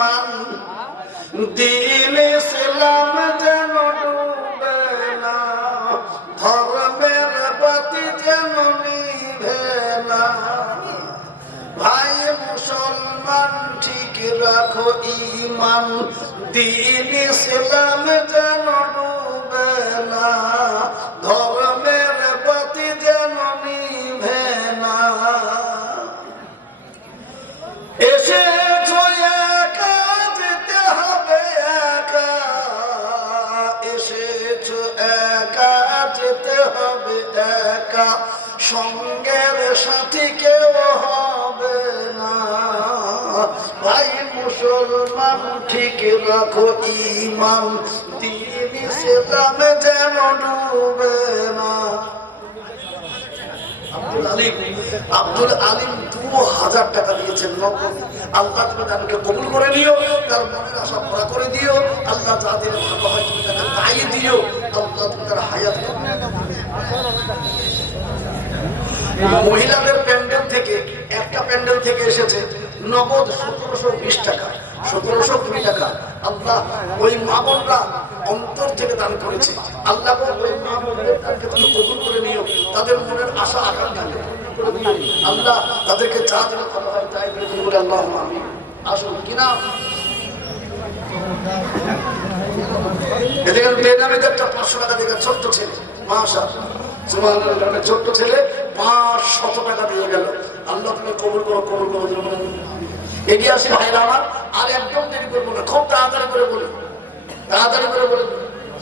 ইমান দিন ইসলাম যেন ডুবে না, ধর্মের বাতি যেন নিভে না। ভাই মুসলমান ঠিক রাখো ইমান, দিন ইসলাম যেন ডুবে না, ধর্মের বাতি যেন নিভে না। এসেছো একা যেতে হবে একা, এসেছো একা যেতে হবে একা, সঙ্গের সাথী কেউ হবে না। ভাই মুসলমান ঠিক রাখো ইমান, দিন ইসলামে যেন ডুবে না। আব্দুল আলিম 2000 টাকা দিয়েছেন নগদ। আল্লাহ তুমি তাকে কবুল করে নিও, তার মনের আশা পুরা করে দিও। আল্লাহ যাদের ভালো হয় তুমি তাকে তাই দিও। আল্লাহ তুমি তার হায়াত। মহিলাদের প্যান্ডেল থেকে একটা প্যান্ডেল থেকে এসেছে নগদ 1720 টাকা, 1720 টাকা। আল্লাহ ওই মা বোনরা অন্তর থেকে দান করেছে। আল্লাহ ওই মা বোনদের তাকে তুমি কবুল করে নিও, তাদের মনের আশা আকাঙ্ক্ষা আল্লাহ তাদেরকে যা যেন ভালো হয় তাই বলে আল্লাহ আমিন। আসুন কিনা এদিকে বেনামিতে একটা 500 টাকা দিয়ে ছোট্ট ছেলে, মাশাআল্লাহ সুবহানাল্লাহ, ছোট্ট ছেলে 500 টাকা দিয়ে গেল। আল্লাহ তুমি কবুল করো, কবুল করো। এগিয়ে আসি ভাইরা আমার, আর একদম দেরি করবো না, খুব তাড়াতাড়ি করে বলি, তাড়াতাড়ি করে বলি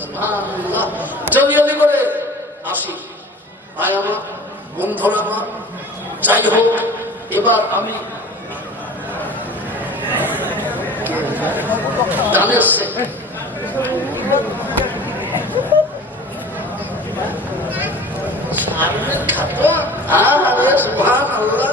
সুবহানাল্লাহ, জলদি জলদি করে আসি ভাই আমার, বন্ধুরা আমার। যাই হোক, এবার আমি ডানের সুবহানাল্লাহ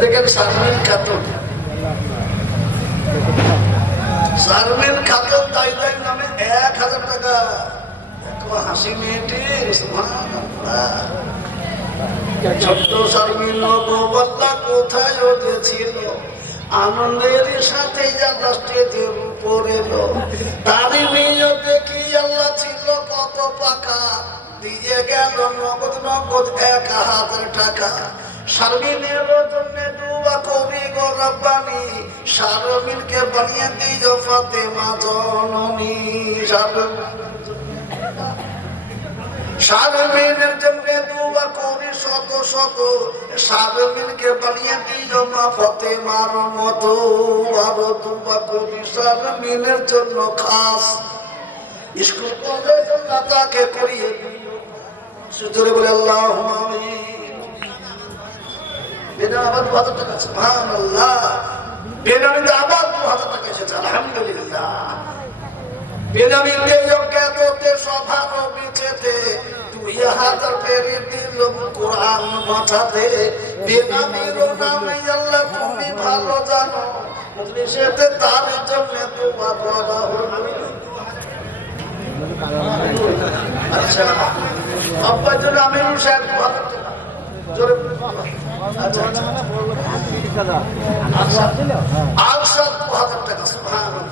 দেখেন শারমিন খাতুন, শারমিন খাতুন তাই নামে 1000 টাকা। হাসি মেয়েটি সুবহানাল্লাহ। ছোট্ট শারমিন নববল্লা কোথায় উঠেছিল, আনন্দের সাথে যারা স্টেজের উপর এলো, তারই মেয়ে দেখি আল্লাহ ছিল কত পাকা, দিয়ে গেল নগদ নগদ 1000 টাকা। শারমিনের জন্য দুয়া করি গো রব্বানি, শারমিনকে বানিয়ে দিও ফাতেমা জননী। শারমিনের জন্য দুয়া করি শত শত, শারমিনকে বানিয়ে দিও মা ফাতেমার মতো। আরো দুয়া করি শারমিনের জন্য খাস, স্কুল কলেজ তাকে করিয়ে সুতরে বলে আল্লাহুম্মা আমিন। এটা আবার 2000 টাকা, সুবহানাল্লাহ। বেনামিতে আবার 2000 টাকা এসেছে, আলহামদুলিল্লাহ। বেনামিতে যোগ্যতে সভার বিচেতে 2000 পেরে দিল কোরআন মাথাতে। বেনামির নামে আল্লাহ তুমি ভালো জানো, মজলিসেতে তার জন্য দোয়া করা হবে। আচ্ছা আব্বার জন্য আমি 2000 টাকা জোরে। আচ্ছা আচ্ছা আচ্ছা 2000 টাকা, সুবহানাল্লাহ।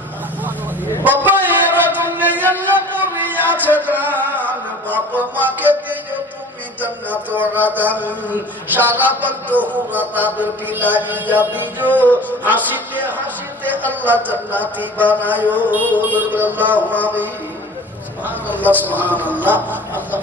বাবা এর জন্য আল্লাহ করে আছে জান, বাবা মাকে দিও তুমি জান্নাতুর রাদান, সারা বন্ধ হুরা তাদের বিলাইয়া দিও, হাসিতে হাসিতে আল্লাহ জান্নাতি বানায়ো। আল্লাহুম্মা আমিন। সুবহানাল্লাহ সুবহানাল্লাহ। আল্লাহ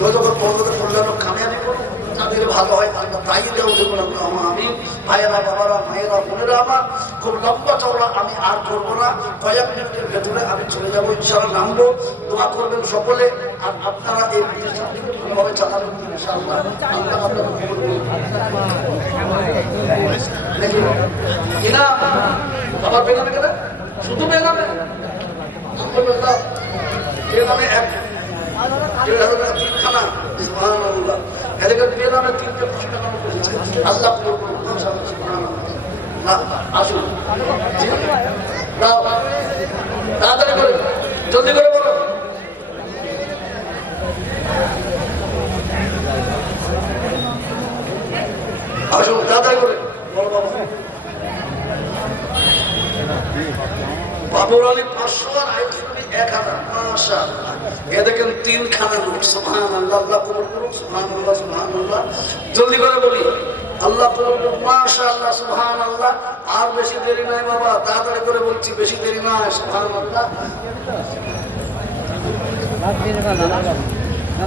যতক্ষণ পর্যন্ত পড়লেন কামিয়াবি করুন, তাদের ভালো হয় আল্লাহ তাই দেও যেমন। আল্লাহুম্মা আমিন। ভাইয়েরা বাবারা মায়েরা বোনেরা আমার, খুব লম্বা চওড়া আমি আর করবো না, কয়েক মিনিটের ভেতরে আমি চলে যাবো ইনশাআল্লাহ, নামবো। দোয়া করবেন সকলে, আর আপনারা এই প্রতিষ্ঠানটিকে ভালোভাবে চালাবেন ইনশাআল্লাহ। আল্লাহ আপনাদের কবুল করুন। কিনা আবার বেগামে গেলে শুধু বেগামে আলহামদুলিল্লাহ, বেগামে এক খানা, সুবহানাল্লাহ। এদিকে বেগামে 350 টাকা করেছে, আল্লাহ কবুল করুন ইনশাআল্লাহ, সুবহানাল্লাহ। আসুন তাড়াতাড়ি করে জলদি করে বলো। বাবুর আলী 500 আর আইফুল আলী 1000। মাশাআল্লাহ, এ দেখেন 3 খানা লোক। সুবহানাল্লাহ, আল্লাহ কবুল করুন। সুবহানাল্লাহ, সুবহানাল্লাহ। জলদি করে বলি, আল্লাহ কবুল করুন। মাশাআল্লাহ, সুবহানাল্লাহ। আর বেশি দেরি নাই বাবা, তাড়াতাড়ি করে বলছি, বেশি দেরি নাই। সুবহানাল্লাহ। না